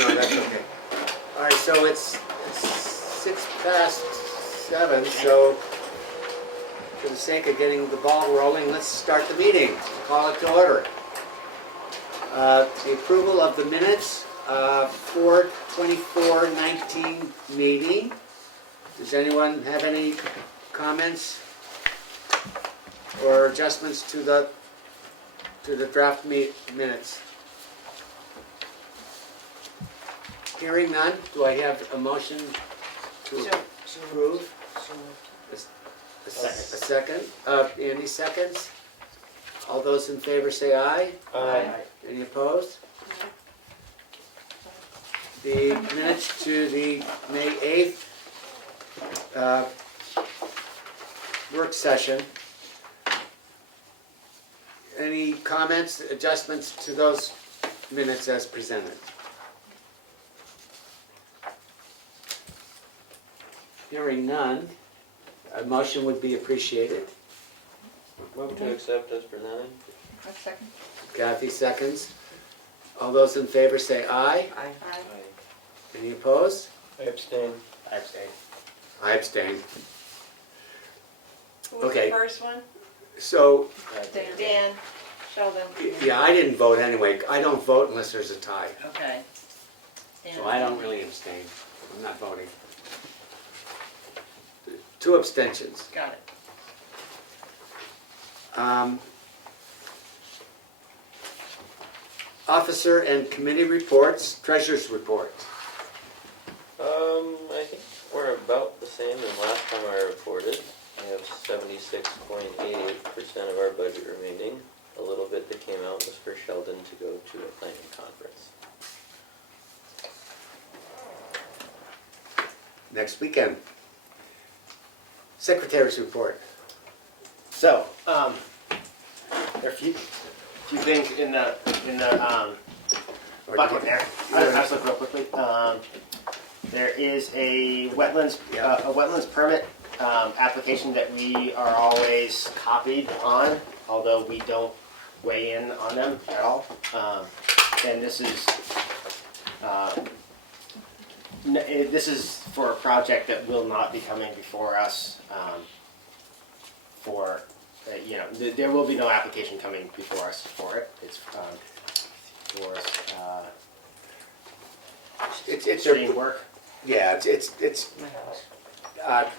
no, that's okay. All right, so it's 7:06, so for the sake of getting the ball rolling, let's start the meeting. Call it to order. The approval of the minutes for 24-19 meeting. Does anyone have any comments or adjustments to the draft minutes? Hearing none, do I have a motion to approve? A second. Andy seconds. All those in favor say aye. Aye. Any opposed? The minutes to the May 8th work session. Any comments, adjustments to those minutes as presented? Hearing none, a motion would be appreciated. Move to accept as presented. A second. Kathi seconds. All those in favor say aye. Aye. Any opposed? I abstain. I abstain. I abstain. Who was Okay. the first one? So, Dan. Sheldon. yeah, I didn't vote anyway. I don't vote unless there's a tie. Okay. So I don't really abstain. I'm not voting. 2 abstentions. Got it. Officer and committee reports, treasurer's report. I think we're about the same as last time I reported. We have 76.88% of our budget remaining. A little bit that came out was for Sheldon to go to a planning conference. Next weekend. Secretary's report. So, there are a few things in the Or bucket do- there. I'll just look real quickly. There is a wetlands permit application that we are always copied on, although we don't weigh in on them at all. And this is for a project that will not be coming before us there will be no application coming before us for it. It's for It's stream a, work. yeah, it's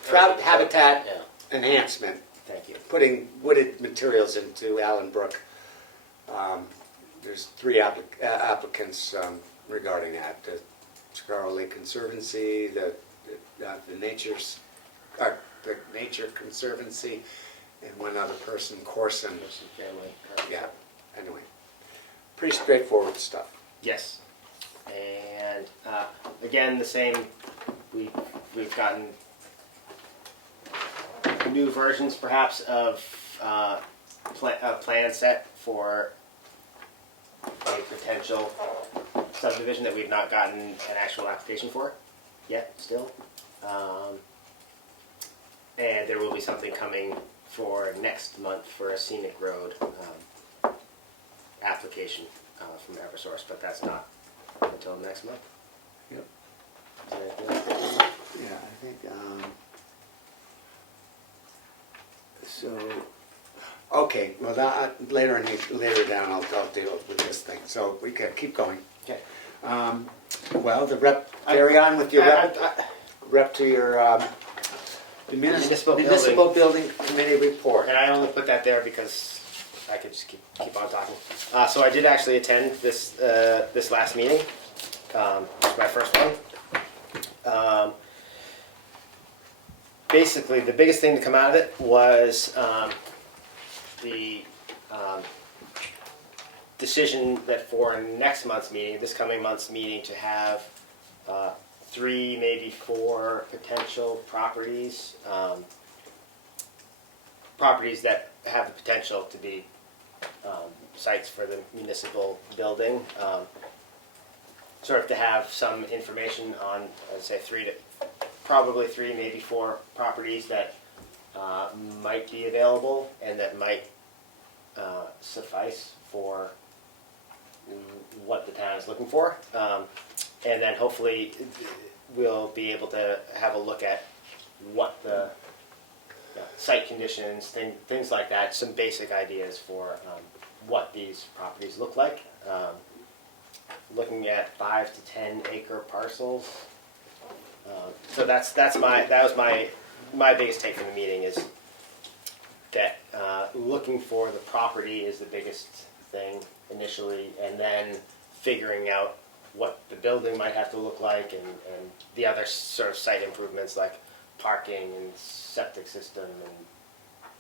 trout habitat Yeah. enhancement, Thank you. putting wooded materials into Allen Brook. There's 3 applicants regarding that. The Scarrow Lake Conservancy, the Nature Conservancy, and one other person, Corson. Family. Yeah, anyway, pretty straightforward stuff. Yes. And again, the same. We've gotten new versions, perhaps, of plan set for a potential subdivision that we've not gotten an actual application for yet. Still, and there will be something coming for next month for a scenic road application from Eversource, but that's not until next month. Yep. Is there anything else? Yeah, I think, so, okay, well, later down, I'll deal with this thing, so we can keep going. Okay. Well, carry on with your rep to your, the Municipal Building Committee report. And I only put that there because I could just keep on talking. So I did actually attend this last meeting. It's my first one. Basically, the biggest thing to come out of it was the decision that for next month's meeting, this coming month's meeting, to have 3, maybe 4 potential properties that have the potential to be sites for the municipal building. Sort of to have some information on, I'd say, probably 3, maybe 4 properties that might be available and that might suffice for what the town is looking for. And then hopefully we'll be able to have a look at what the site conditions, things like that, some basic ideas for what these properties look like. Looking at 5 to 10 acre parcels. So that was my biggest take from the meeting is that looking for the property is the biggest thing initially, and then figuring out what the building might have to look like and the other sort of site improvements like parking and septic system and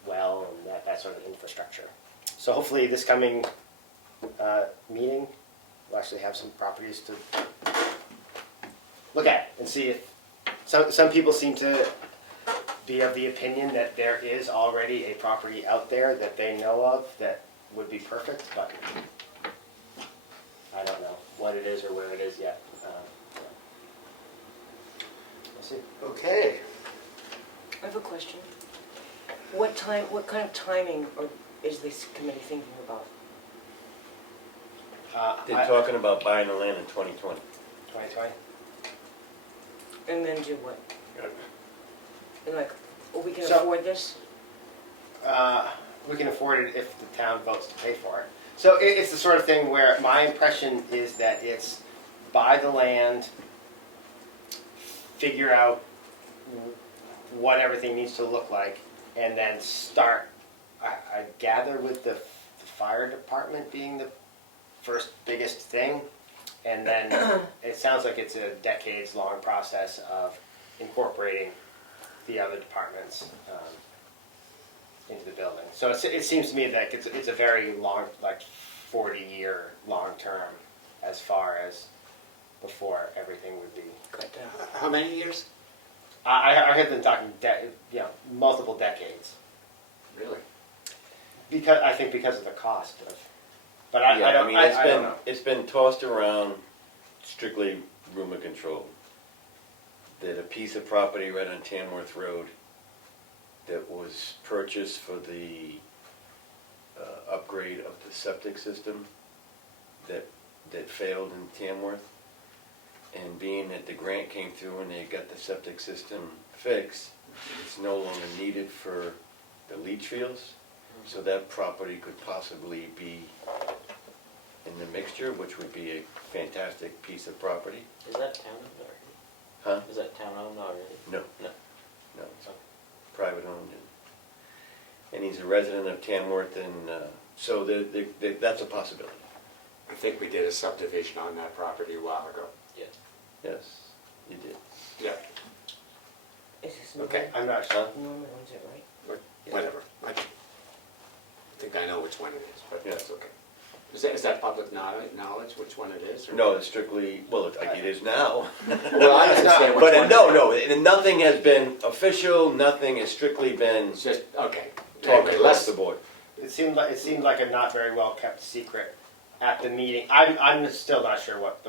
well and that sort of infrastructure. So hopefully this coming meeting we'll actually have some properties to look at and see if some people seem to be of the opinion that there is already a property out there that they know of that would be perfect, but I don't know what it is or where it is yet. We'll see. Okay. I have a question. What kind of timing is this committee thinking about? They're talking about buying the land in 2020. 2020? And then do what? And like, we can So- afford this? We can afford it if the town votes to pay for it. So it's the sort of thing where my impression is that it's buy the land, figure out what everything needs to look like, and then start, I gather with the fire department being the first biggest thing, and then it sounds like it's a decades-long process of incorporating the other departments into the building. So it seems to me that it's a very long, like 40-year long term, as far as before everything would be cut down. How many years? I heard them talking, multiple decades. Really? I think because of the cost of. But I don't know. It's been tossed around, strictly rumor control, that a piece of property right on Tamworth Road that was purchased for the upgrade of the septic system that failed in Tamworth, and being that the grant came through and they got the septic system fixed, it's no longer needed for the leach fields, so that property could possibly be in the mixture, which would be a fantastic piece of property. Is that town owned already? Huh? Is that town owned already? No. No. No, it's private owned. And he's a resident of Tamworth, and so that's a possibility. I think we did a subdivision on that property a while ago. Yes. Yes, you did. Yeah, Is this okay, I'm not sure. Norman owns it, right? whatever. I think I know which one it is, but Yeah. that's okay. Is that public knowledge which one it is? Or? No, it's strictly, well, like it is now. Well, I understand which But one. no, and nothing has been official, nothing has strictly been It's just, okay. talked Anyway, across the board. It seemed like a not very well kept secret at the meeting. I'm still not sure what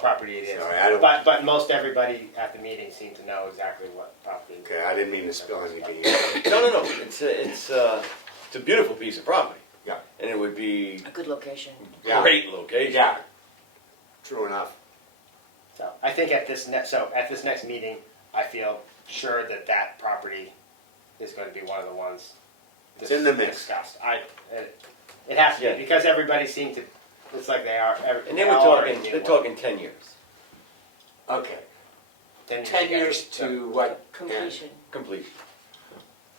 property it is. Sorry, I don't- But most everybody at the meeting seemed to know exactly what property. Okay, I didn't mean to spill any beans. No, it's a beautiful piece of property. Yeah. And it would be A good location. Yeah. great location. Yeah, true enough. So I think at this next meeting, I feel sure that property is going to be one of the ones. It's in the mix. Discussed. It has to Yeah. be because everybody seemed to. It's like they are. And they were talking, they're talking 10 years. Okay, 10 10 years to what? Completion. Complete.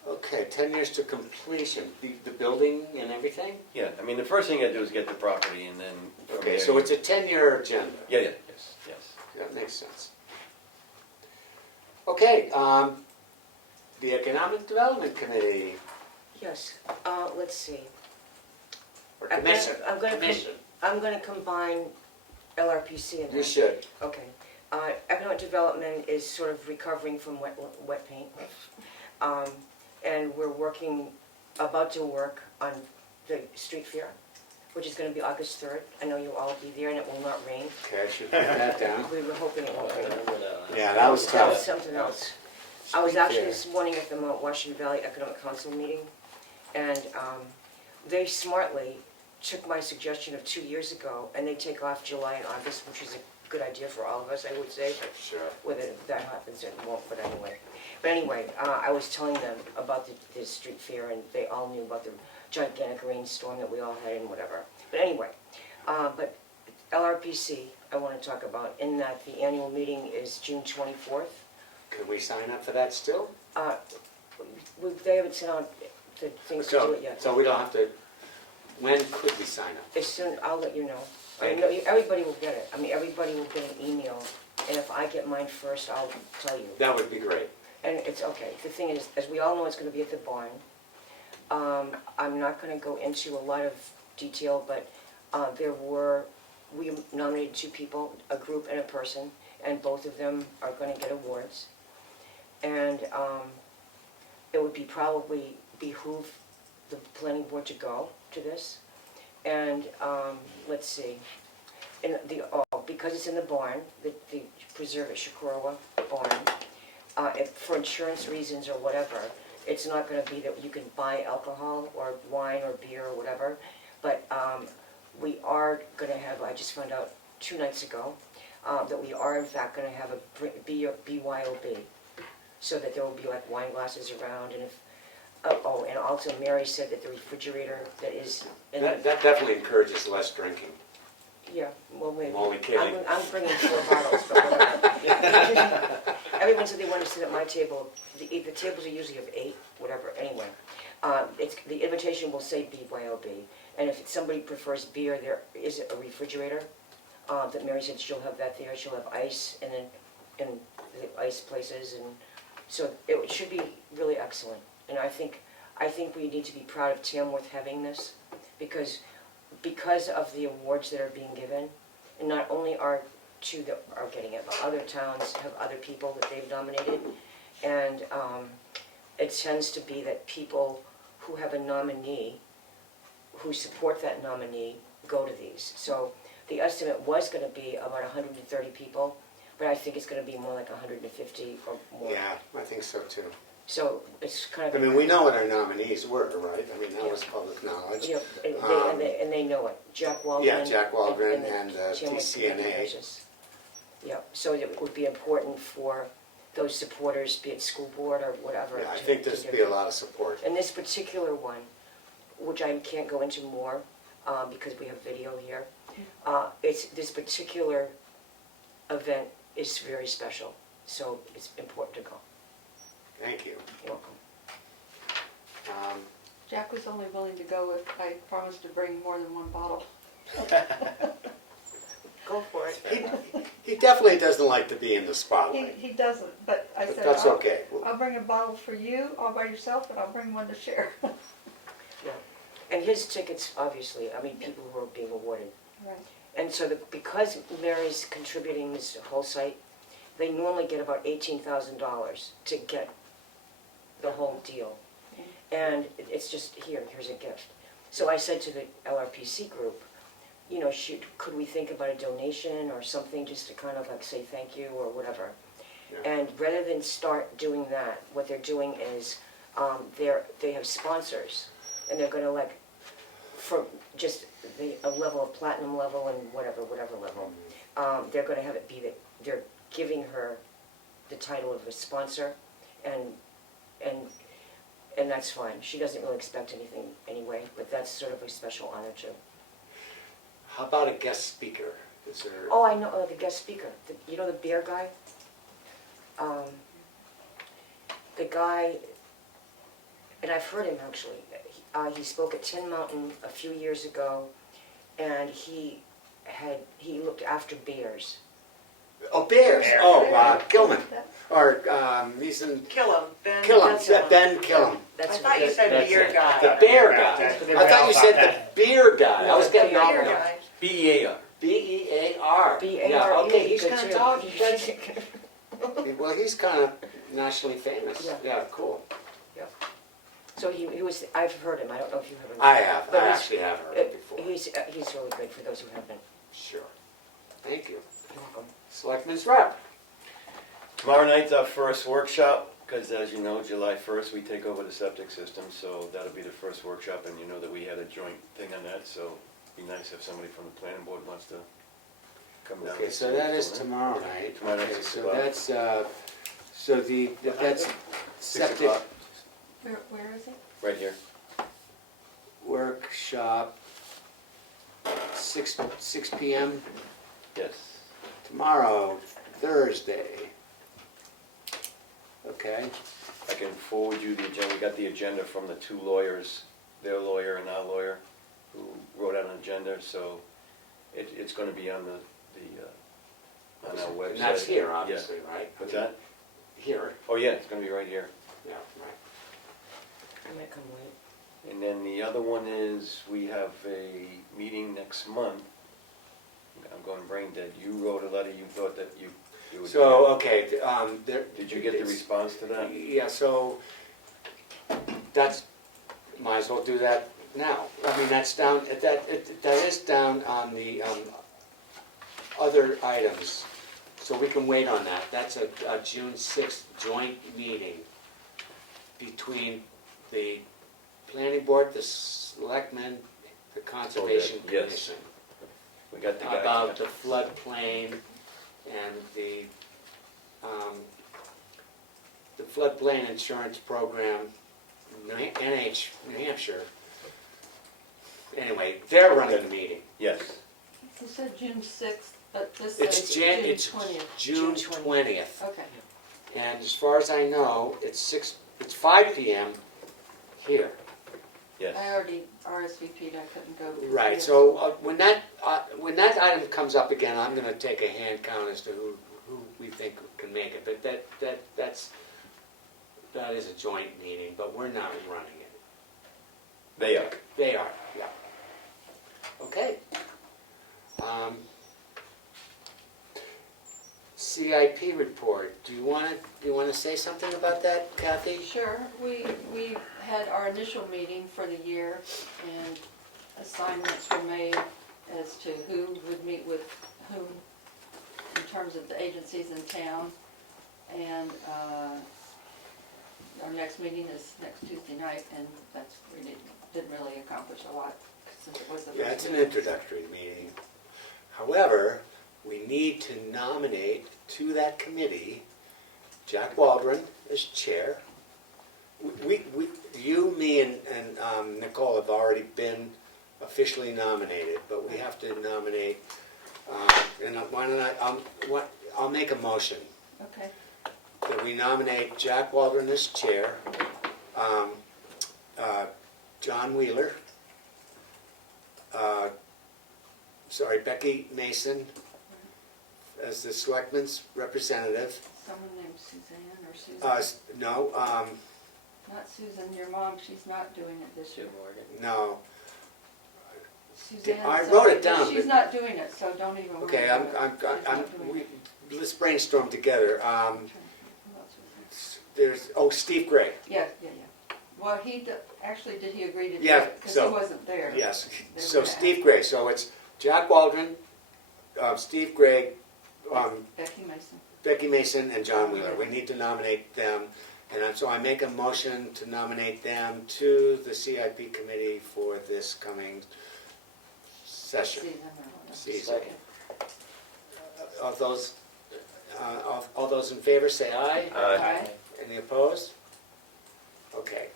Okay, 10 years to completion, the building and everything? Yeah, I mean, the first thing you gotta do is get the property and then. from Okay, there so you- it's a 10-year agenda. Yeah, yes. That makes sense. Okay, the Economic Development Committee, Yes, let's see. or I'm commission, gonna I'm gonna combine LRPC and that. you should. Okay. Economic development is sort of recovering from wet paint. And we're about to work on the street fair, which is gonna be August 3rd. I know you'll all be there and it will not rain. Okay, I should put that down. We were hoping it won't rain. Yeah, that was That was tough. something else. I was actually this morning at the Mount Washington Valley Economic Council meeting, and they smartly took my suggestion of 2 years ago, and they take off July and August, which is a good idea for all of us, I would say, but Sure. whether that happens or it won't, but anyway. But anyway, I was telling them about the street fair, and they all knew about the gigantic rainstorm that we all had and whatever. But anyway, but LRPC, I want to talk about, in that the annual meeting is June 24th. Can we sign up for that still? They haven't sent out the things to do it yet. So we don't have to, when could we sign up? As soon, I'll let you know. I mean, Thank everybody will get it. I mean, everybody will get an email, and if I get mine first, I'll tell you. That would be great. And it's okay. The thing is, as we all know, it's going to be at the barn. I'm not going to go into a lot of detail, but we nominated 2 people, a group and a person, and both of them are going to get awards. And it would be probably behoove the planning board to go to this. And let's see, because it's in the barn, the Preserve at Shakorowa barn, for insurance reasons or whatever, it's not going to be that you can buy alcohol or wine or beer or whatever, but we are going to have, I just found out 2 nights ago, that we are in fact going to have a BYOB, so that there will be like wine glasses around, and if, and also Mary said that the refrigerator that is in That definitely encourages less drinking. yeah, well, maybe. I'm only kidding. I'm bringing 4 bottles, but whatever. Everyone said they wanted to sit at my table. The tables are usually of 8, whatever, anyway. The invitation will say BYOB, and if somebody prefers beer, there is a refrigerator that Mary said she'll have that there. She'll have ice, and then in the ice places, and so it should be really excellent. And I think we need to be proud of Tamworth having this, because of the awards that are being given, and not only our 2 that are getting it, but other towns have other people that they've nominated, and it tends to be that people who have a nominee, who support that nominee, go to these. So the estimate was going to be about 130 people, but I think it's going to be more like 150 or more. Yeah, I think so too. So it's kind of... I mean, we know what our nominees were, right? I mean, that was public knowledge. Yeah, and they know it. Jack Waldron. Yeah, Jack Waldron and Tamworth TCNA. Communications. Yeah, so it would be important for those supporters, be it school board or whatever. Yeah, I to- think to there's give be a it. lot of support. And this particular one, which I can't go into more because we have video here, this particular event is very special, so it's important to go. Thank you. You're welcome. Jack was only willing to go if I promised to bring more than 1 bottle. Go for it. He definitely doesn't like to be in the spotlight. He doesn't, but I But said, that's okay. I'll bring a bottle for you all by yourself, and I'll bring 1 to share. Yeah. And his tickets, obviously, I mean, people who are being awarded. Right. And so because Mary's contributing this whole site, they normally get about $18,000 to get the whole deal. And it's just, here's a gift. So I said to the LRPC group, you know, could we think about a donation or something just to kind of like say thank you or whatever. Yeah. And rather than start doing that, what they're doing is they have sponsors, and they're going to like, for just a level of platinum level and whatever level, they're going to have it be that they're giving her the title of a sponsor, and that's fine. She doesn't really expect anything anyway, but that's sort of a special honor too. How about a guest speaker? Is there? Oh, I know, the guest speaker. You know the beer guy? The guy, and I've heard him actually. He spoke at Tin Mountain a few years ago, and he looked after bears. Oh, Bears. Bear. Oh, Gilman. Or he's in Kill him, Ben. Kill him. That's Yeah, it. Ben Kill him. I That's thought you said That's beer it. guy. The bear guy. That's what they I thought all you thought said that. the beer guy. I was getting all Beer that. guy. BEAR. B-E-A-R. B-A-R-E. Yeah, okay, he's good kind of too. tall. Well, he's kind of nationally famous. Yeah. Yeah, cool. So he was. I've heard him. I don't know if you have. I have. But I he's- actually have heard it before. He's really good for those who haven't. Sure. Thank you. You're welcome. Selectmen's rep. Tomorrow night's our first workshop, because as you know, July 1st, we take over the septic system, so that'll be the first workshop, and you know that we had a joint thing on that, so it'd be nice if somebody from the planning board wants to Come down Okay, and so see that what's is going on. tomorrow night. Tomorrow night, Okay, 6 so o'clock. that's, that's 6 septic o'clock, Where is it? right here. workshop, 6 PM Yes. tomorrow, Thursday. Okay, I can forward you the agenda. We got the agenda from the two lawyers, their lawyer and our lawyer, who wrote out an agenda, so it's gonna be on on our website. and that's here, Yeah. obviously, right? What's that? Here, Oh, yeah, it's gonna be right here. yeah, right. I might come late. And then the other one is, we have a meeting next month. I'm going brain dead. You wrote a letter, you thought that you would. So, okay, there. Did you get the response to that? Yeah, so that's, might as well do that now. I mean, that's down, that is down on the other items, so we can wait on that. That's a June 6th joint meeting between the planning board, the selectmen, the conservation yes. commission, We got the guy. about the floodplain and the floodplain insurance program, New Hampshire. Anyway, they're running the meeting. Yes, You said June 6th, but this It's says Jan, June it's 20th. June June 20th. Okay. And as far as I know, it's 5 PM here. yes. I already RSVP'd, I couldn't go. Right, so when that item comes up again, I'm gonna take a hand count as to who we think can make it. But that is a joint meeting, but we're not running it. They are. They are, yeah. Okay. CIP report, do you wanna say something about that, Kathy? Sure, we had our initial meeting for the year, and assignments were made as to who would meet with whom in terms of the agencies in town. And our next meeting is next Tuesday night, and that's, we didn't really accomplish a lot since it was the first Yeah, it's an meeting. introductory meeting. However, we need to nominate to that committee Jack Waldron as chair. You, me, and Nichole have already been officially nominated, but we have to nominate, and why don't I'll make a motion Okay, that we nominate Jack Waldron as chair, John Wheeler, Becky Mason as the selectmen's representative. someone named Suzanne or Susan. No, Not Susan, your mom, she's not doing it this year. no. Suzanne. I wrote it down, She's but- not doing it, so don't even worry Okay, about it. She's not doing it. let's brainstorm together. Who else was There's, Steve Gray. there? Yeah. Well, actually, did he agree to do Yeah, it? Because so- he wasn't there. Yes, They so were gonna Steve ask. Gray, so it's Jack Waldron, Steve Gray, Becky Mason. Becky Mason, and John Wheeler. We need to nominate them, and so I make a motion to nominate them to the CIP committee for this coming session. Susan or whatever. Season. All those in favor say aye. Aye. Any opposed? Okay.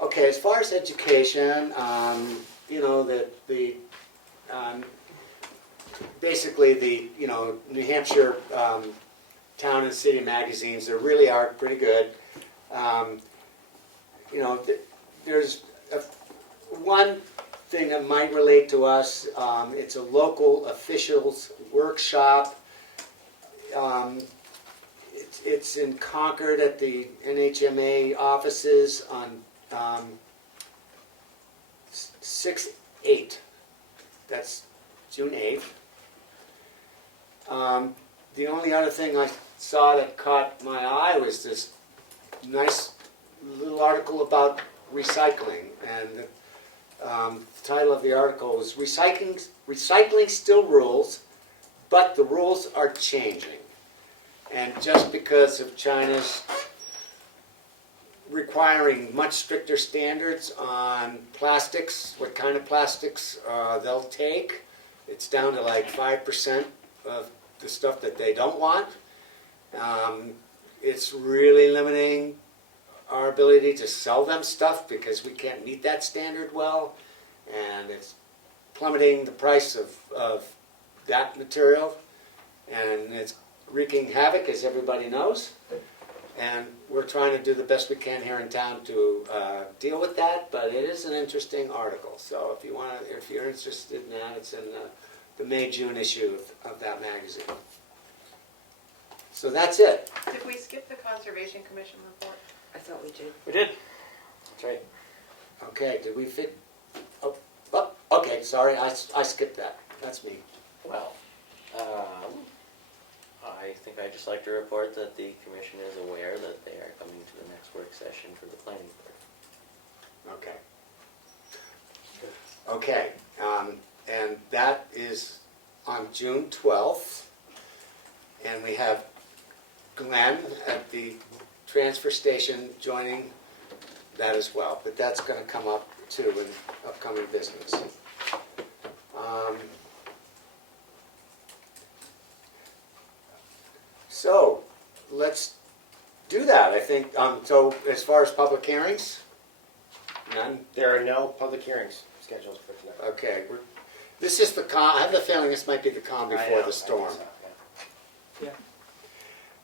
Okay, as far as education, basically New Hampshire town and city magazines, they really are pretty good. There's one thing that might relate to us. It's a local officials workshop. It's in Concord at the NHMA offices on 6/8. That's June 8th. The only other thing I saw that caught my eye was this nice little article about recycling, and the title of the article was Recycling Still Rules, but the rules are changing. And just because of China's requiring much stricter standards on plastics, what kind of plastics they'll take. It's down to like 5% of the stuff that they don't want. It's really limiting our ability to sell them stuff because we can't meet that standard well, and it's plummeting the price of that material, and it's wreaking havoc, as everybody knows. And we're trying to do the best we can here in town to deal with that, but it is an interesting article. So if you're interested in that, it's in the May-June issue of that magazine. So that's it. Did we skip the Conservation Commission report? I thought we did. We did. That's right. Okay, did we fit? Oh, okay, sorry, I skipped that. That's me. Well, I think I'd just like to report that the commission is aware that they are coming to the next work session for the planning board. Okay. Okay, and that is on June 12th. And we have Glenn at the transfer station joining that as well. But that's going to come up too in upcoming business. So let's do that, I think. So as far as public hearings, none? There are no public hearings scheduled for tonight. Okay. This is the calm. I have the feeling this might be the calm I before know, the storm. I think so,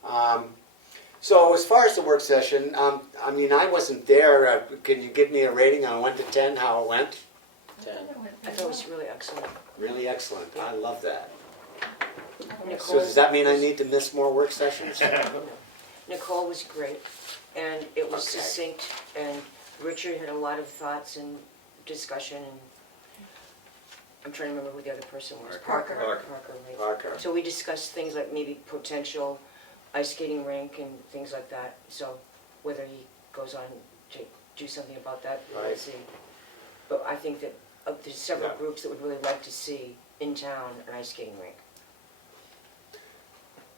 Yeah. So as far as the work session, I mean, I wasn't there. Can you give me a rating on 1 to 10 how it went? 10. I thought it was really excellent. Really excellent. I love that. So Nicole, does that mean I need to miss more work sessions? Nicole was great, and it was Okay. succinct, and Richard had a lot of thoughts and discussion, and I'm trying to remember who the other person was. Parker. Parker, right. Parker. So we discussed things like maybe potential ice skating rink and things like that. So whether he goes on to do something about that, we'll Right. see. But I think that there's several Yeah. groups that would really like to see in town an ice skating rink.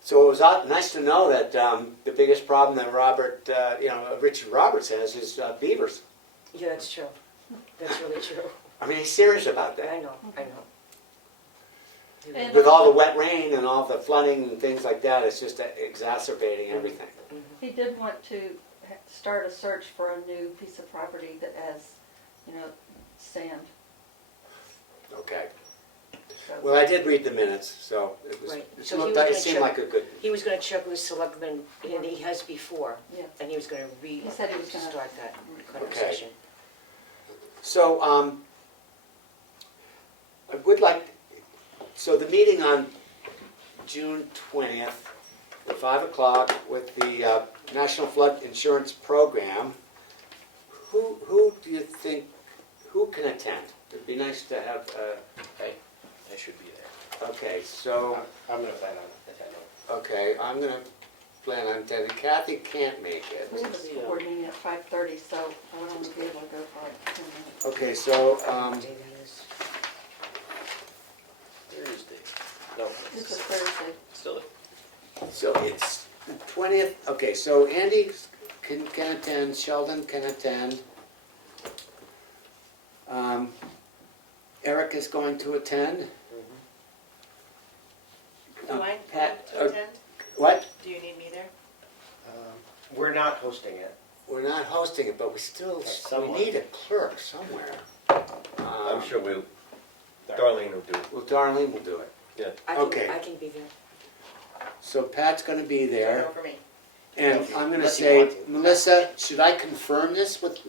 So it was nice to know that the biggest problem that Richard Roberts has is beavers. Yeah, that's true. That's really true. I mean, he's serious about I that. know. And With all the wet rain and all the flooding and things like that, it's just exacerbating everything. he did want to start a search for a new piece of property that has, sand. Okay. So- Well, I did read the minutes, so it was. Right. It So he looked was like, it gonna seemed check- like a good. He was going to check with Selectmen, and he has before, Yeah. and he was going to He said he was gonna- start that conversation. So I would like. So the meeting on June 20th at 5 o'clock with the National Flood Insurance Program. Who do you think? Who can attend? It'd be nice to have. I should be there. Okay, so. I'm going to plan on attending. Okay, I'm gonna plan on attending. Kathy can't make it. We have a board meeting at 5:30, so I would only be able to go for like 10 minutes. Okay, so, What day that is? Thursday. No, This is Thursday. still so it's the 20th. Okay, so Andy can attend, Sheldon can attend. Eric is going to attend. Do I Pat, to attend? What? Do you need me there? We're not hosting it. We're not hosting it, but we still, we Someone. need a clerk somewhere. I'm sure Darlene will do it. Well, Darlene will do it. Okay. I can be there. So Pat's gonna be there. No, for me. And If you- I'm gonna unless you say, want to. Melissa, should I confirm this with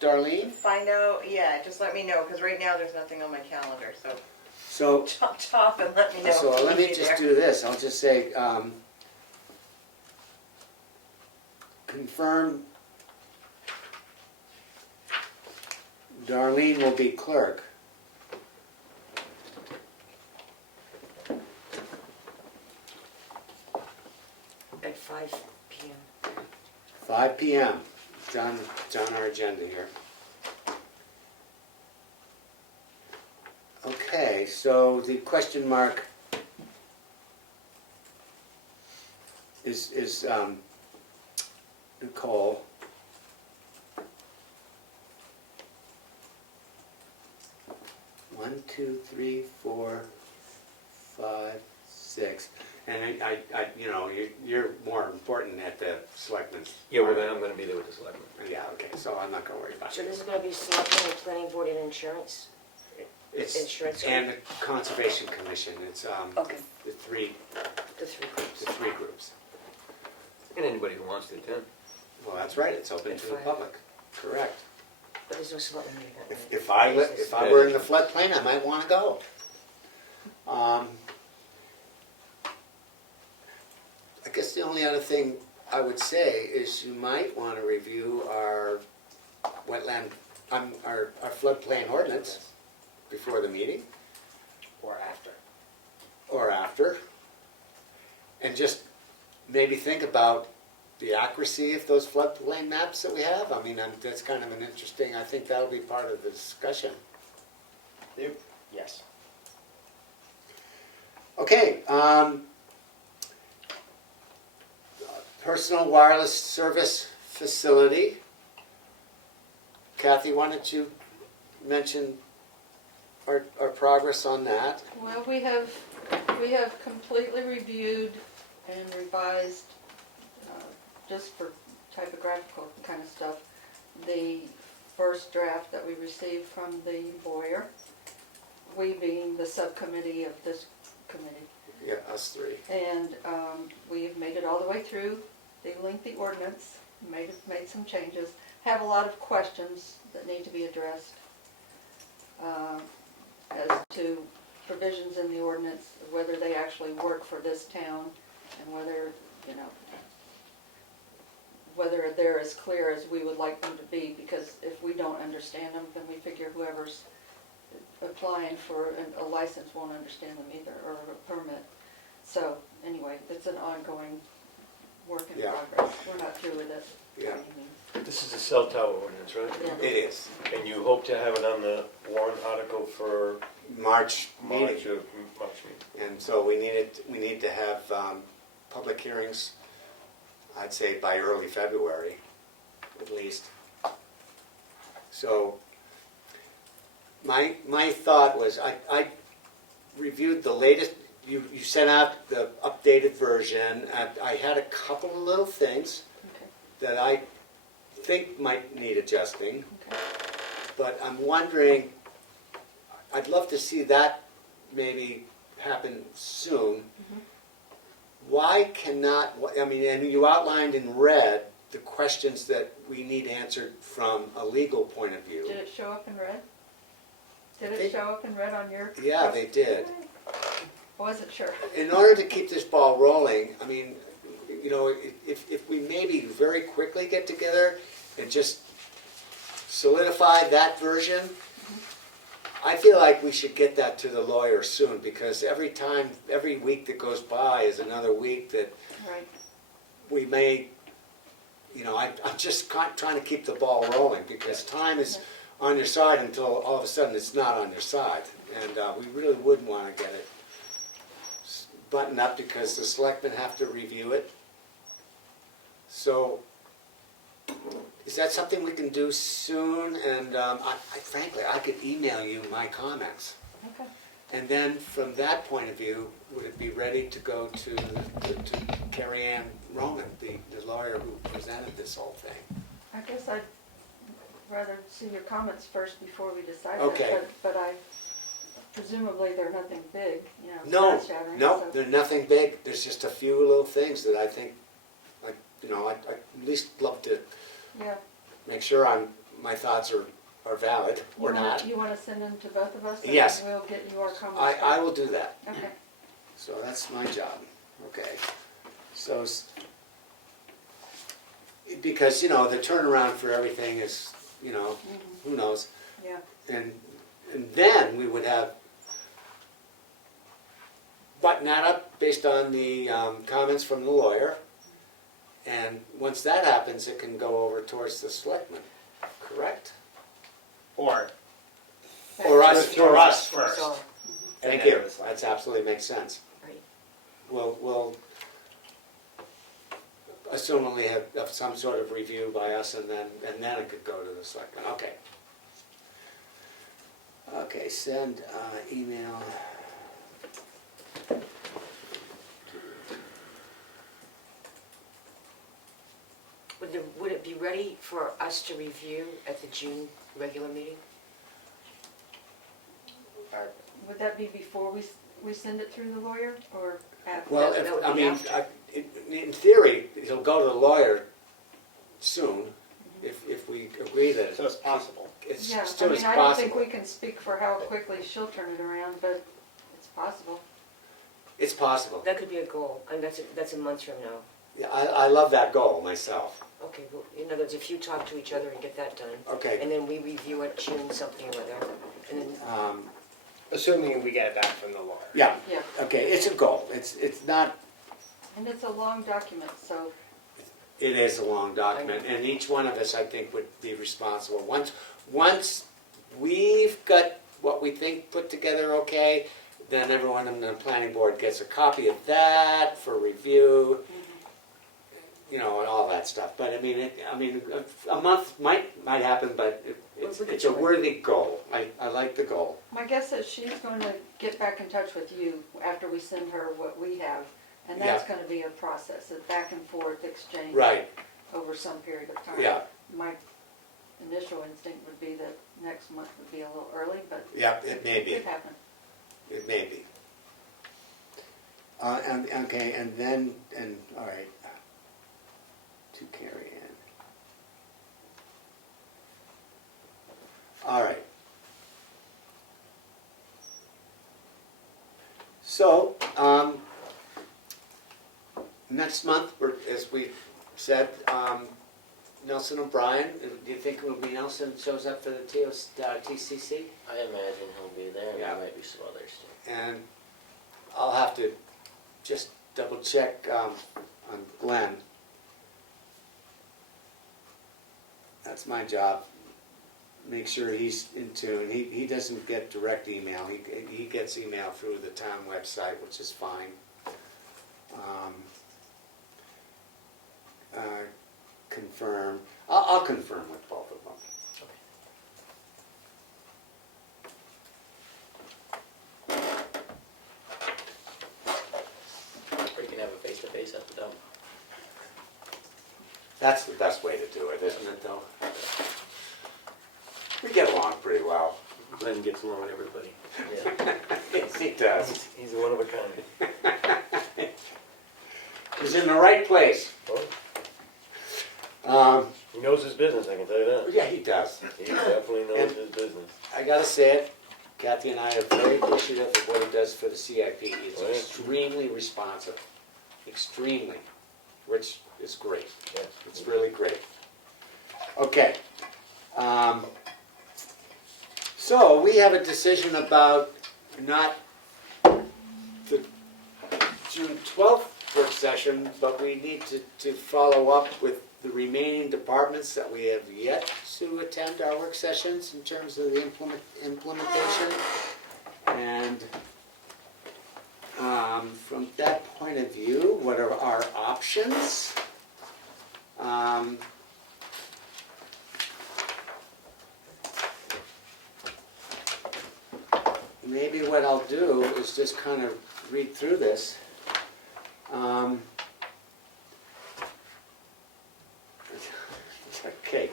Darlene? Find out, yeah, just let me know, because right now there's nothing on my calendar, so So, chop and let me know. so if you let need me just there. do this, I'll just say, confirm Darlene will be clerk. At 5 p.m. 5 p.m. It's on our agenda here. Okay, so the question mark is Nichole. 1, 2, 3, 4, 5, 6. And you're more important at the selectmen's. Yeah, well, then I'm gonna be there with the selectmen. Yeah, okay, so I'm not gonna worry about So it. this is gonna be selecting the planning board and insurance? It's, Insurance. and the Conservation Commission, it's, Okay. the three The three groups. groups. And anybody who wants to attend. Well, that's right, it's open to the public, correct. But there's no selectmen meeting that night. If I were in the floodplain, I might wanna go. I guess the only other thing I would say is you might wanna review our wetland, our floodplain ordinance before the meeting Or after. or after. And just maybe think about the accuracy of those floodplain maps that we have. I mean, that's kind of an interesting, I think that'll be part of the discussion. Yes. Okay, personal wireless service facility. Kathy, why don't you mention our progress on that? Well, we have completely reviewed and revised, just for typographical kind of stuff, the first draft that we received from the lawyer, we being the subcommittee of this committee. Yeah, us three. And we have made it all the way through the lengthy ordinance, made some changes, have a lot of questions that need to be addressed as to provisions in the ordinance, whether they actually work for this town, and whether, whether they're as clear as we would like them to be, because if we don't understand them, then we figure whoever's applying for a license won't understand them either, or a permit. So, anyway, it's an ongoing work in Yeah. progress. We're not through with it. Yeah. This is the cell tower ordinance, right? Yeah. It is. And you hope to have it on the warrant article for March meeting. March meeting. And so we need to have public hearings, I'd say by early February, at least. So my thought was, I reviewed the latest, you sent out the updated version. I had a couple of little things Okay. that I think might need adjusting, Okay. but I'm wondering, I'd love to see that maybe happen soon. Mhm. Why cannot, I mean, and you outlined in red the questions that we need answered from a legal point of view. Did it show up in red? Did I it think- show up in red on your? Yeah, they did. Wasn't sure. In order to keep this ball rolling, I mean, if we maybe very quickly get together and just solidify that version, I feel like we should get that to the lawyer soon, because every week that goes by is another week that Right. we may, I'm just trying to keep the ball rolling, because time is on your side until all of a sudden it's not on your side. And we really would want to get it buttoned up, because the selectmen have to review it. So, is that something we can do soon? And frankly, I could email you my comments. Okay. And then from that point of view, would it be ready to go to Carrie Ann Roman, the lawyer who presented this whole thing? I guess I'd rather see your comments first before we decide Okay. that, but presumably they're nothing big, No, earth-shattering, no, so- they're nothing big. There's just a few little things that I think, I'd at least love to Yeah. make sure my thoughts are valid or not. You want to send them to both of us? Yes. And we'll get you our comments. I will do that. Okay. So that's my job. Okay. So, because, the turnaround for everything is, who knows? Yeah. And then we would have button that up based on the comments from the lawyer. And once that happens, it can go over towards the selectmen, correct? Or Or us first. So, Thank And you. then the selectmen. That absolutely makes sense. right. We'll assume only have some sort of review by us, and then it could go to the selectmen. Okay. Okay, send email. Would it be ready for us to review at the June regular meeting? Would that be before we send it through the lawyer, or after? Well, That would I be mean, after. in theory, he'll go to the lawyer soon, if we agree that So it's possible. it's Yeah, I still as mean, I don't think possible. we can speak for how quickly she'll turn it around, but it's possible. It's possible. That could be a goal, and that's a month from now. Yeah, I love that goal myself. Okay, well, in other words, if you talk to each other and get that done, Okay. and then we review it June something or other, and then, Assuming we get it back from the lawyer. Yeah, Yeah, okay, it's a goal. It's not, and it's a long document, so, it is a long document, and each one of us, I think, would be responsible. Once we've got what we think put together okay, then everyone on the planning board gets a copy of that for review, you know, and all that stuff. But I mean, a month might happen, but it's a worthy goal. I like the goal. my guess is she's going to get back in touch with you after we send her what we have, and that's Yeah. going to be a process, a back and forth exchange. Right, Over some period of time. yeah, My initial instinct would be that next month would be a little early, but yeah, it may be. could happen. It may be. Okay, and then, all right, to carry in. All right. So, next month, as we said, Nelson O'Brien, do you think it will be Nelson shows up for the TCC? I imagine he'll be there, and Yeah. there might be some others too. And I'll have to just double check on Glenn. That's my job. Make sure he's in tune. He doesn't get direct email. He gets email through the town website, which is fine. Confirm. I'll confirm with both of them. Or you can have a face-to-face at the dump. That's the best way to do it, isn't it, though? We get along pretty well. Glenn gets along with everybody. Yeah. Yes, he does. He's one of a kind. He's in the right place. He knows his business, I can tell you that. Yeah, he does. He definitely knows his business. I gotta say it, Kathi and I are very appreciative of what he does for the CIP. He's Oh, yeah. extremely responsive, extremely, which is great. Yes. It's really great. Okay. So we have a decision about not the June 12th work session, but we need to follow up with the remaining departments that we have yet to attend our work sessions in terms of the implementation. And from that point of view, what are our options? Maybe what I'll do is just kind of read through this. Okay,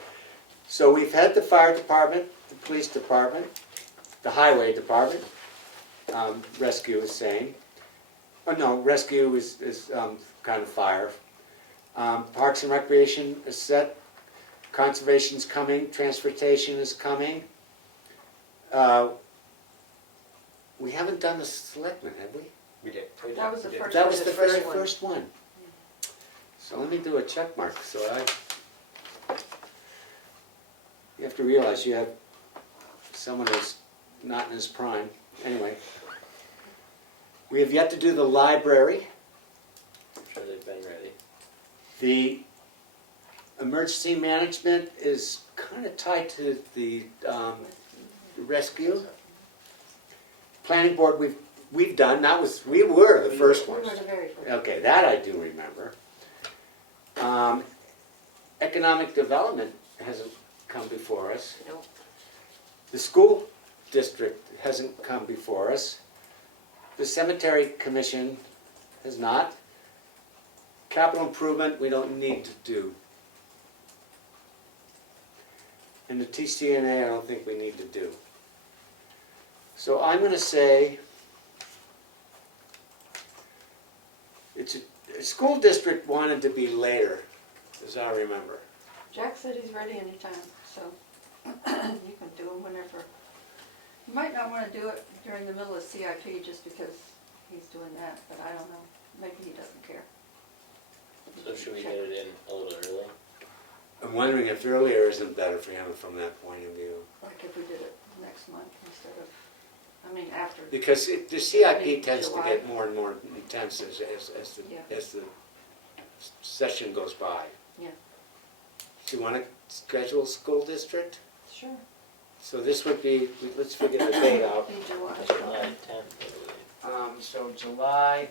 so we've had the fire department, the police department, the highway department, rescue is saying. Oh no, rescue is kind of fire. Parks and Recreation is set, conservation's coming, transportation is coming. We haven't done the selectmen, have we? We did. That was the first. That was the very first one. first one. So let me do a check mark, so you have to realize you have someone who's not in his prime. Anyway, we have yet to do the library. I'm sure they've been ready. The emergency management is kind of tied to the rescue. Planning board we've done. We were the first We ones. were the very first. Okay, that I do remember. Economic development hasn't come before us. Nope. The school district hasn't come before us. The cemetery commission has not. Capital improvement, we don't need to do. And the TCNA, I don't think we need to do. So I'm gonna say, a school district wanted to be later, as I remember. Jack said he's ready anytime, so you can do them whenever. You might not want to do it during the middle of CIP just because he's doing that, but I don't know. Maybe he doesn't care. So should we get it in a little early? I'm wondering if earlier isn't better for him from that point of view. Like if we did it next month instead of, after. Because the CIP tends to get more and more intense as the session goes by. Yeah. Do you want to schedule school district? Sure. So this would be, let's figure the date out. In July. July 10th, I believe. So July,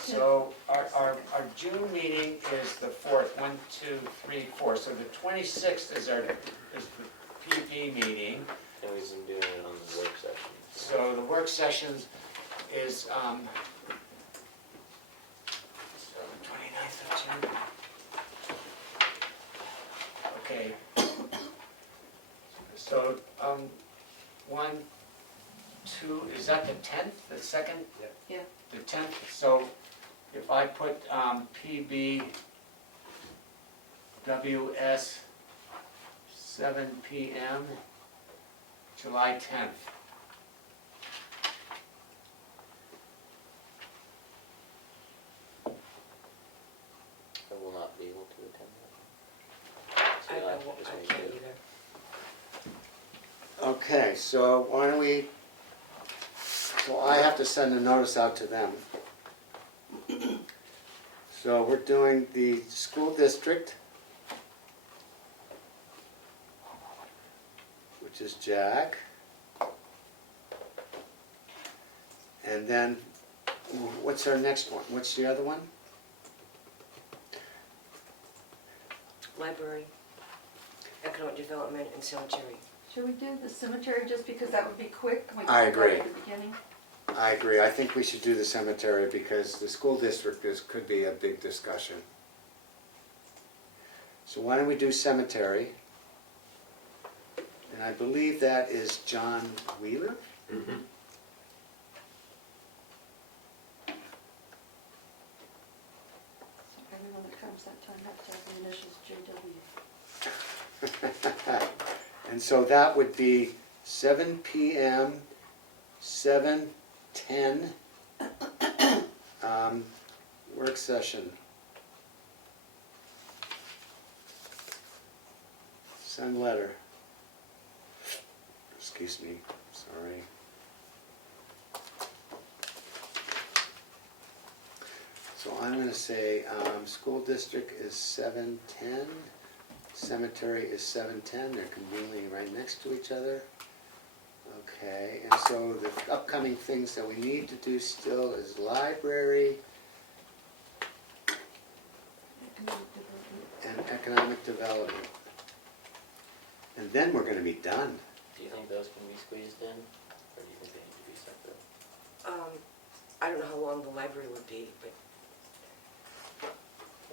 so our June meeting is the 4th, 1, 2, 3, 4. So the 26th is the PB meeing. And we've been doing it on the work session. So the work sessions is, so 29th of June. Okay. So, 1, 2, is that the 10th, the second? Yeah. The 10th, so if I put PB WS 7 PM, July 10th. I will not be able to attend that. So you'll have to just make can't it. either. Okay, so why don't we, so I have to send a notice out to them. So we're doing the school district, which is Jack. And then, what's our next one? What's the other one? Library, economic development, and cemetery. Should we do the cemetery just because that would be quick? We can I do that agree. At the beginning. I agree, I think we should do the cemetery because the school district could be a big discussion. So why don't we do cemetery? And I believe that is John Wheeler? Mhm. So everyone that comes that time has to have the initials JW. And so that would be 7 PM, 7:10, work session. Send letter. Excuse me, sorry. So I'm gonna say, school district is 7:10. Cemetery is 7:10, they're conveniently right next to each other. Okay, and so the upcoming things that we need to do still is library and economic development. And then we're gonna be done. Do you think those can be squeezed in? Or do you think they need to be separate? I don't know how long the library would be, but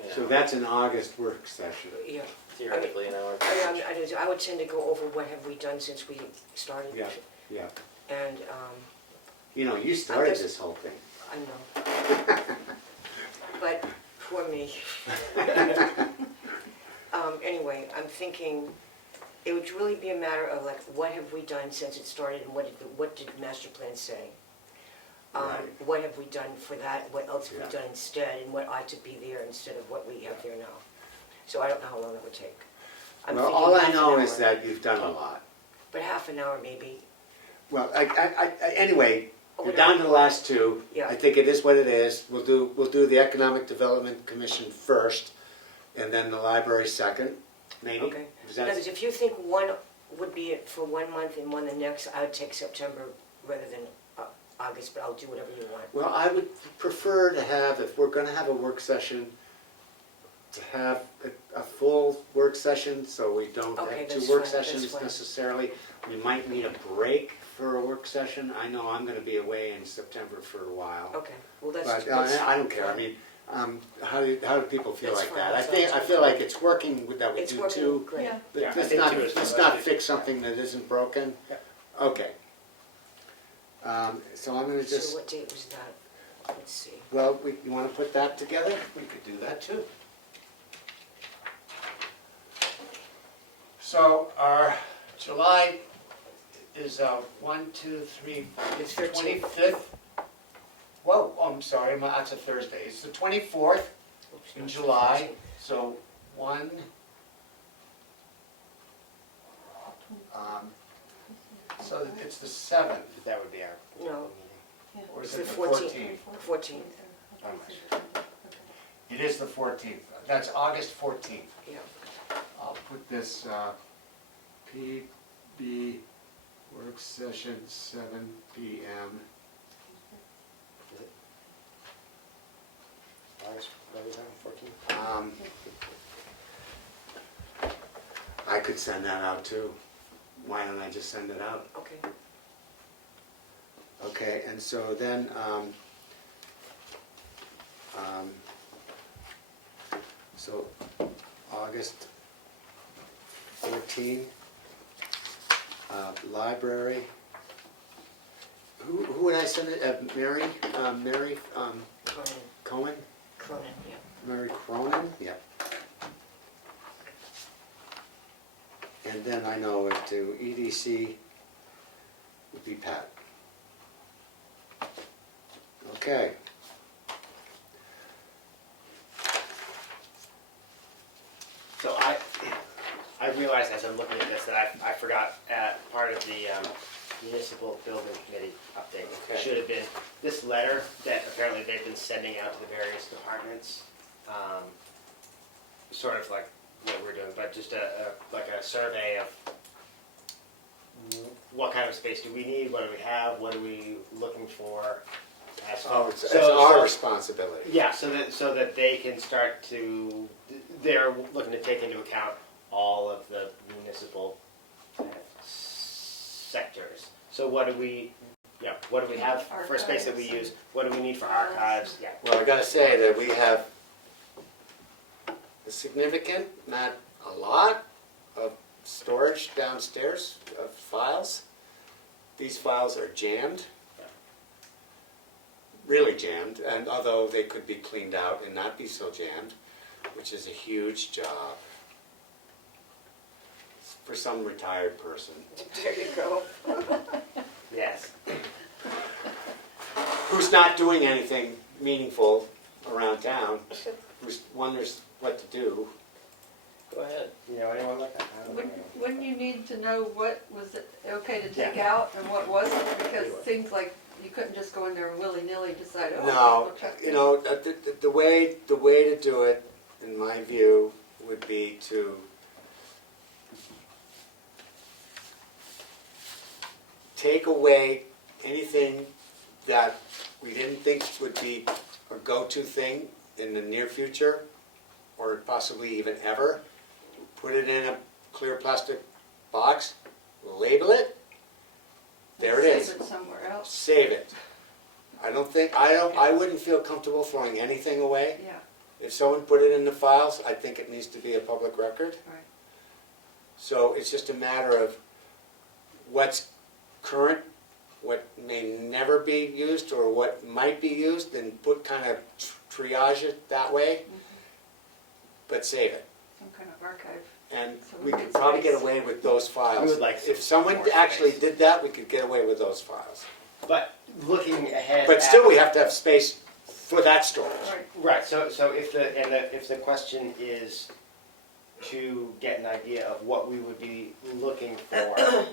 You So know, that's an August work session. yeah. theoretically an hour. I would tend to go over what have we done since we started. Yeah, yeah. And, You know, you started this whole thing. I know. But, poor me. Anyway, I'm thinking, it would really be a matter of like, what have we done since it started and what did the master plan say? Right. What have we done for that, what else have Yeah. we done instead, and what ought to be there instead of what we have there now? So I don't know how long it would take. I'm Well, thinking all I half an know is hour, that you've done a lot. But half an hour maybe. Well, anyway, Or we're down to the last two. Yeah. I think it is what it is. We'll do the Economic Development Commission first, and then the library second, maybe? Okay. Is In that- other words, if you think one would be it for 1 month and one the next, I would take September rather than August, but I'll do whatever you want. Well, I would prefer to have, if we're gonna have a work session, to have a full work session, so we don't Okay, have that's two work fine, that's sessions fine. necessarily. We might need a break for a work session. I know I'm gonna be away in September for a while. Okay, well, that's. But that's I don't care, I fine. mean, how do people feel That's like fine, that? that I sounds feel good. like it's working that we It's do working two. great. Yeah. Yeah, I Let's think not, two is the let's most not efficient. fix something that isn't broken. Yeah. Okay. So I'm gonna So just, what date was that? Let's see. well, you wanna put that together? We could do that too. So our July is 1, 2, 3, it's the 25th. Whoa, I'm sorry, that's a Thursday. It's the 24th Oops, in not July, 14. so so it's the 7th, That would be our. No. meeting. or is It's it the the 14th. 14th? 14th, I'm not sure. It is the 14th. That's August 14th. yeah. I'll put this PB work session 7 PM. Is it? August, what was that, 14? I could send that out too. Why don't I just send it out? Okay. Okay, and so then, so August 14, library. Who would I send it? Mary Cronin, Cohen? Cronin, yeah. Mary Cronin? Yep. And then I know it to EDC would be Pat. Okay. So I realized as I'm looking at this that I forgot part of the municipal building committee update. Okay. Should have been this letter that apparently they've been sending out to the various departments, sort of like what we're doing, but just like a survey of what kind of space do we need, what do we have, what are we looking for. Oh, it's So- our so- responsibility. Yeah, so that they can start to, they're looking to take into account all of the municipal sectors. So what do we have for space that we use? What do we need for archives? Yeah. Well, I gotta say that we have a significant, not a lot, of storage downstairs of files. These files are jammed. Really jammed, and although they could be cleaned out and not be so jammed, which is a huge job for some retired person There you go. Yes. who's not doing anything meaningful around town, who wonders what to do. Go ahead. You know anyone like that? I don't know. Wouldn't you need to know what was it okay to take Yeah. out and what wasn't? Because things like, you couldn't just go in there and willy-nilly decide, oh, No, we'll check you this. know, the way to do it, in my view, would be to take away anything that we didn't think would be a go-to thing in the near future, or possibly even ever. Put it in a clear plastic box, label it, there it is. Save it somewhere else, Save it. I wouldn't feel comfortable throwing anything away. yeah, If someone put it in the files, I think it needs to be a public record. right. So it's just a matter of what's current, what may never be used, or what might be used, and kind of triage it that way, but save it. Some kind of archive. And So we we could need probably get space. away with those files. We would like If someone more actually space. did that, we could get away with those files. But looking ahead. But still, we have to have space for that storage. Right. Right, so if the question is to get an idea of what we would be looking for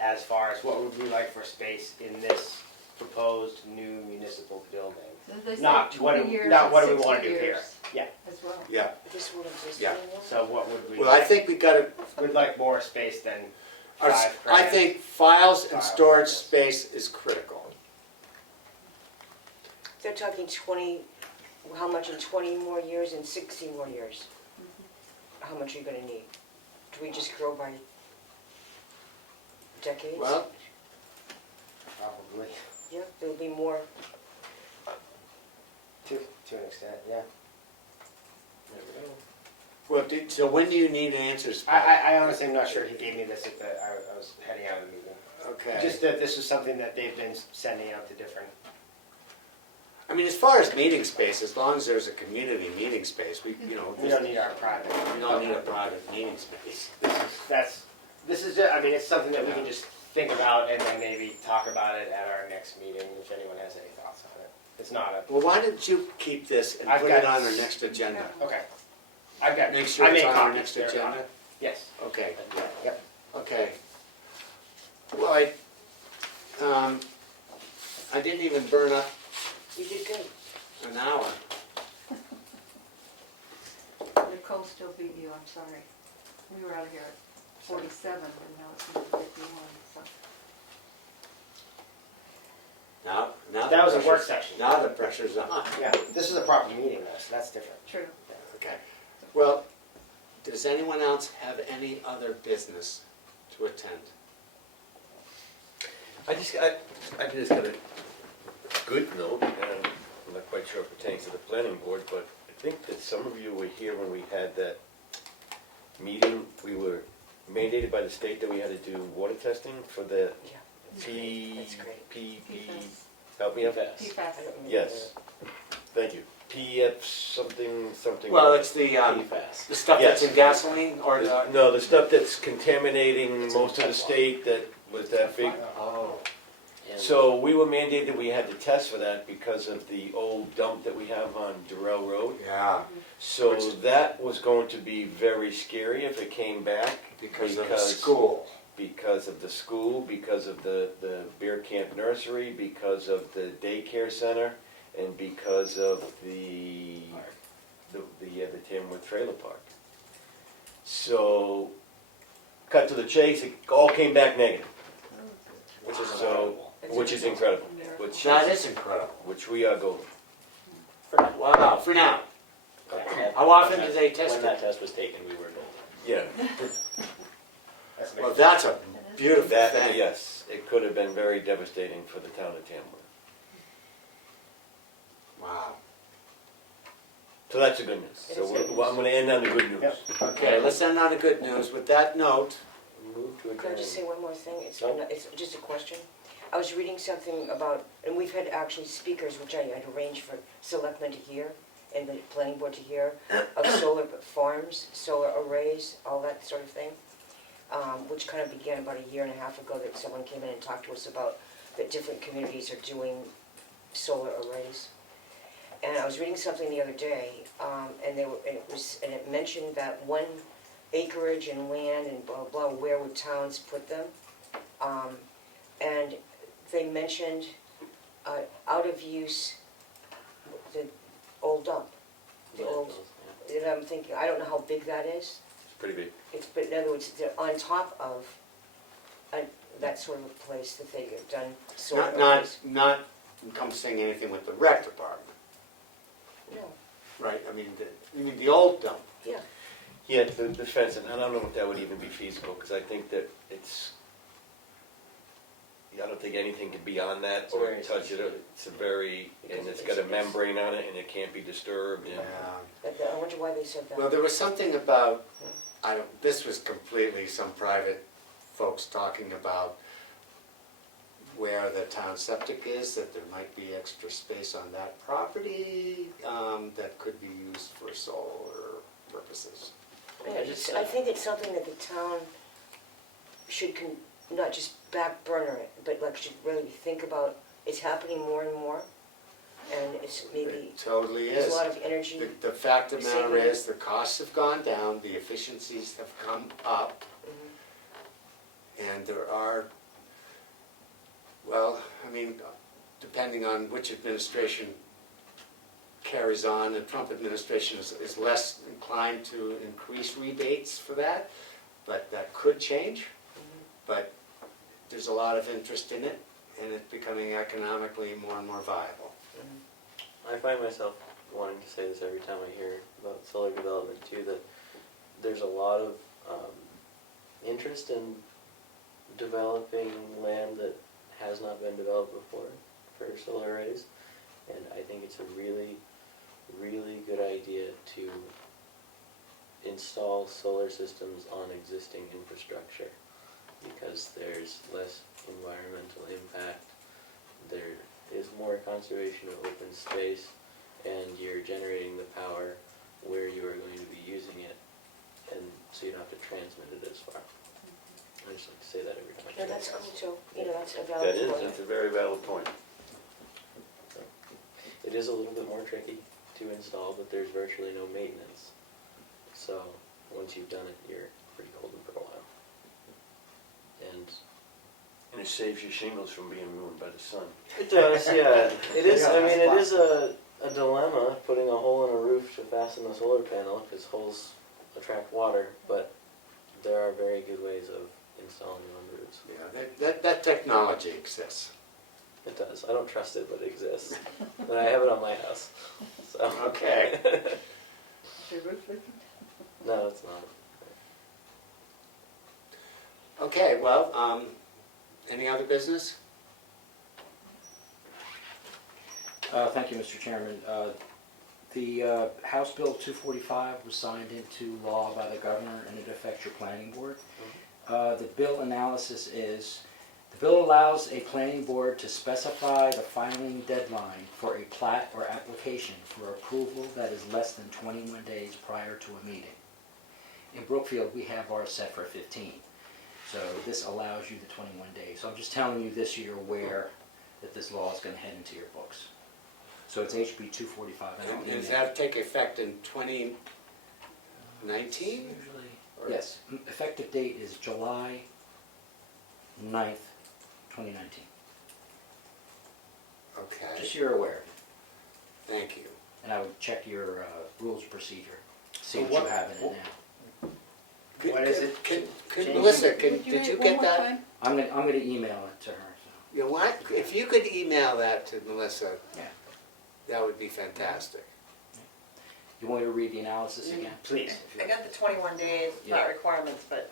as far as what would we like for space in this proposed new municipal building. Did they say Not what 20 do- years not and what do we 60 wanna do here. years Yeah, as well? Yeah. This would exist Yeah. anymore? so what would we? Well, I think we gotta, We'd like more space than I 5 grand. think files and Files, storage yes. space is critical. They're talking 20 how much in 20 more years and 60 more years? How much are you gonna need? Do we just grow by decades? Well, Probably, Yeah, there'll be more. to an extent, yeah. well, so when do you need answers? I honestly am not sure he gave me this at I was heading out of the meeting. Okay. Just that this is something that they've been sending out to different, I mean, as far as meeting space, as long as there's a community meeting space, we don't need our private. we don't need a private meeting space. This is, I mean, it's something that we can just think about and then maybe talk about it at our next meeting if anyone has any thoughts on it. It's not a, Well, why don't you keep this and I've put got- it on our next agenda? okay. I've got, Make sure I it's made on our copies next there. agenda? Yes. Okay, Yep. okay. Well, I didn't even burn up You did good. an hour. Nichole still beat you, I'm sorry. We were out here at 47, and now it's 51, so. Now That was the a work pressure's- session. Now the pressure's on. Yeah, this is a proper meeting though, so that's different. True. Okay. Well, does anyone else have any other business to attend? I just got a good note, and I'm not quite sure it pertains to the planning board, but I think that some of you were here when we had that meeting. We were mandated by the state that we had to do water testing for the Yeah. P, That's great. PFAS. help me out? I PFAS. don't remember Yes, thank you. PF something. Well, it's the stuff that's in gasoline or the. No, the stuff that's contaminating most of the state that was that big. Oh. So we were mandated, we had to test for that because of the old dump that we have on Durrell Road. Yeah, So that was going to be very scary if it came back. because of the school. Because of the school, because of the beer camp nursery, because of the daycare center, and because of the Tamworth Trailer Park. So, cut to the chase, it all came back negative. Which is Which is incredible, That is incredible. which we are going. Wow, for now. How often do they test When that it? test was taken, we were told. Yeah, That's Well, that's a beautiful that, thing. yes, it could have been very devastating for the town of Tamworth. Wow. So that's the good news. It So is good I'm gonna end on the good news. Yep. Okay, let's end on the good news. With that note, Move to Can I just say one more thing? It's, No. it's just a question. I was reading something about, and we've had actually speakers, which I had arranged for selectmen to hear, and the planning board to hear, of solar farms, solar arrays, all that sort of thing, which kind of began about a year and a half ago, that someone came in and talked to us about that different communities are doing solar arrays. And I was reading something the other day, and it mentioned that one acreage and land and blah, blah, where would towns put them? And they mentioned out of use, the old dump, the old, and I'm thinking, I don't know how big that is. It's pretty big. But in other words, they're on top of that sort of place that they have done solar not encompassing anything with the rec department, No, right? I mean, you mean the old dump. yeah. Yeah, the fence, and I don't know if that would even be feasible, because I think that I don't think anything can be on that It's or very touch it. It's a very, and it's got a membrane on it, and it can't be disturbed, and I wonder why they said that. Well, there was something about, this was completely some private folks talking about where the town septic is, that there might be extra space on that property that could be used for solar purposes. Yeah, I think it's something that the town should not just back burner it, but like should really think about. It's happening more and more, and it's maybe It totally there's is. a lot of energy. The fact of the matter saving. is, the costs have gone down, the efficiencies have come up, Mhm. and there are, well, I mean, depending on which administration carries on, the Trump administration is less inclined to increase rebates for that, but that could change. But there's a lot of interest in it, and it's becoming economically more and more viable. I find myself wanting to say this every time I hear about solar development too, that there's a lot of interest in developing land that has not been developed before for solar arrays. And I think it's a really, really good idea to install solar systems on existing infrastructure because there's less environmental impact, there is more conservation of open space, and you're generating the power where you are going to be using it, and so you don't have to transmit it as far. I just like to say that every time I No, say that's it. cool too, you know, that's a That valid is, point. that's a very valid point. It is a little bit more tricky to install, but there's virtually no maintenance. So once you've done it, you're pretty golden for a while. And it saves your shingles from being ruined by the sun. It does, yeah. It is. Yeah, I mean, it that's is a dilemma putting a hole in a roof to fasten a solar panel because holes attract water. But there are very good ways of installing them on roofs. Yeah, that technology exists. It does. I don't trust it, but it exists. And I have it on my house. So. Okay. Is your roof leaking? No, it's not. Okay, well, any other business? Thank you, Mr. Chairman. The House Bill 245 was signed into law by the governor, and it affects your planning board. The bill analysis is, the bill allows a planning board to specify the filing deadline for a plat or application for approval that is less than 21 days prior to a meeting. In Brookfield, we have ours set for 15. So this allows you the 21 days. So I'm just telling you this, you're aware that this law is going to head into your books. So it's HB 245. And does that take effect in 2019? Usually, yes. Effective date is July 9th, 2019. Okay, Just so you're aware. thank you. And I would check your rules of procedure, see So what what- you have in it now. What is it? Melissa, Would did you read it one get more that? time? I'm gonna email it to her. So. You know what, if you could email that to Melissa, Yeah. that would be fantastic. You want me to read the analysis again? Please. I got the 21 days, Yeah. not requirements, but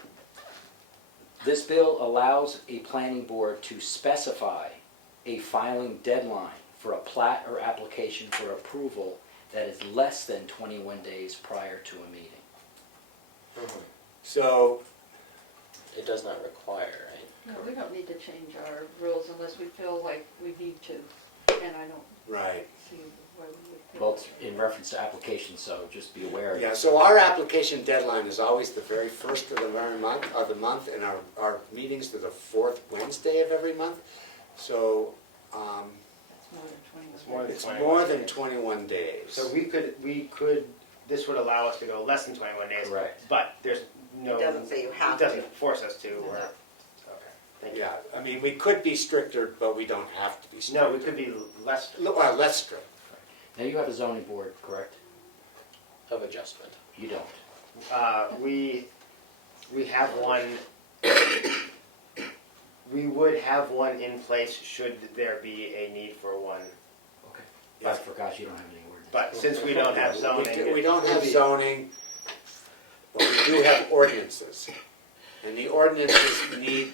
This bill allows a planning board to specify a filing deadline for a plat or application for approval that is less than 21 days prior to a meeting. So, It does not require, right? No, we don't need to change our rules unless we feel like we need to, and I don't right, see where we would feel. Well, it's in reference to applications, so just be aware. yeah, so our application deadline is always the very first of the month, and our meetings are the fourth Wednesday of every month. So, That's more than 21 It's more days. than it's more than 21 days. So we could, this would allow us to go less than 21 days. Correct. But there's no. It doesn't say you have It doesn't to. force us to, or, No. okay, thank you. Yeah, I mean, we could be stricter, but we don't have to be stricter. No, we could be less, Well, less strict. Now, you have a zoning board, correct? Of adjustment. You don't. we have one, we would have one in place should there be a need for one. Okay. I forgot you don't have any ordinance. But since we don't have zoning. We don't have it- zoning, but we do have ordinances. And the ordinances need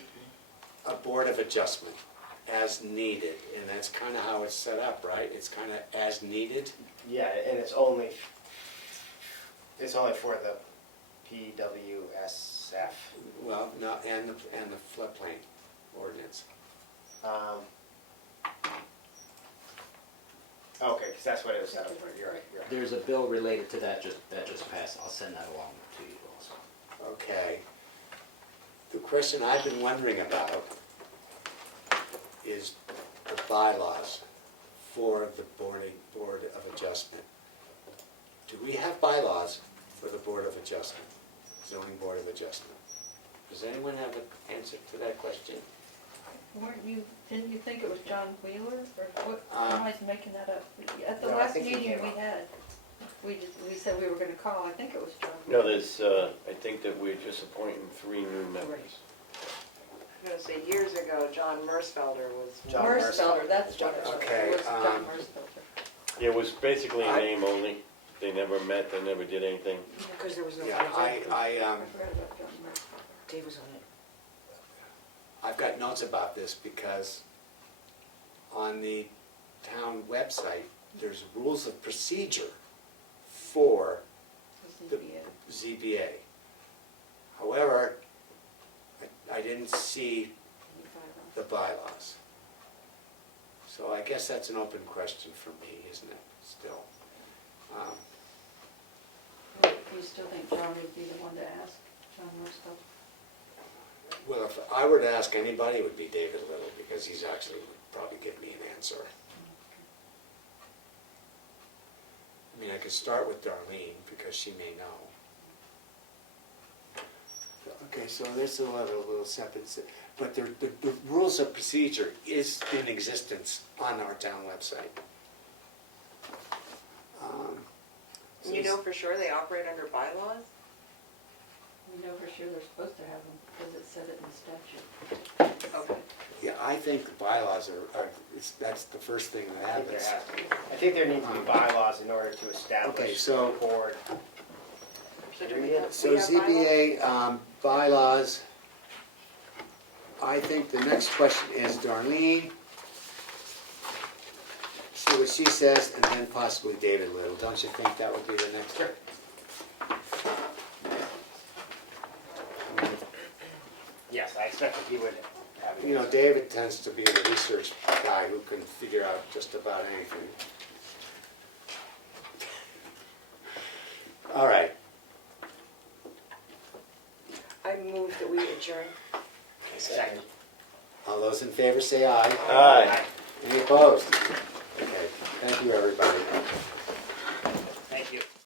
a board of adjustment as needed, and that's kind of how it's set up, right? It's kind of as needed. Yeah, and it's only for the PWSF. Well, no, and the floodplain ordinance. Okay, because that's what it was set up for, you're right, you're right. There's a bill related to that just passed. I'll send that along to you also. Okay. The question I've been wondering about is the bylaws for the Board of Adjustment. Do we have bylaws for the Board of Adjustment, zoning Board of Adjustment? Does anyone have an answer to that question? Didn't you think it was John Wheeler, or what, am I making that up? At the No, I last think he meeting came we up. had, we said we were gonna call, I think it was John. No, there's, I think that we're just appointing 3 new members. I'm gonna say years ago, John Mersfelder was. John Mersfelder, that's John what it was. Okay, It was John Mersfelder. It was basically a name only. They never met, they never did anything. Because there was no. Yeah, I forgot about John Moore. Dave was on it. I've got notes about this because on the town website, there's rules of procedure for The The- ZBA. ZBA. However, I didn't see the bylaws. So I guess that's an open question for me, isn't it, still? Do you still think John would be the one to ask, John Moore stuff? Well, if I were to ask anybody, it would be David Little, because he's actually would probably give me an answer. I mean, I could start with Darlene, because she may know. Okay, so there's a lot of little sentences, but the rules of procedure is in existence on our town website. So You know for sure they operate under bylaws? We know for sure they're supposed to have them, because it said it in the statute. Okay. Yeah, I think the bylaws that's the first thing that I think there happens. has to be. I think there need to be bylaws in order to Okay, establish so- the board. So do we have So bylaws? ZBA bylaws, I think the next question is Darlene. See what she says, and then possibly David Little. Don't you think that would be the next? Sure. Yes, I expect that he would have. You know, David tends to be the research guy who can figure out just about anything. All right. I move that we adjourn. Second. All those in favor say aye. Aye. Any opposed? Okay, thank you, everybody.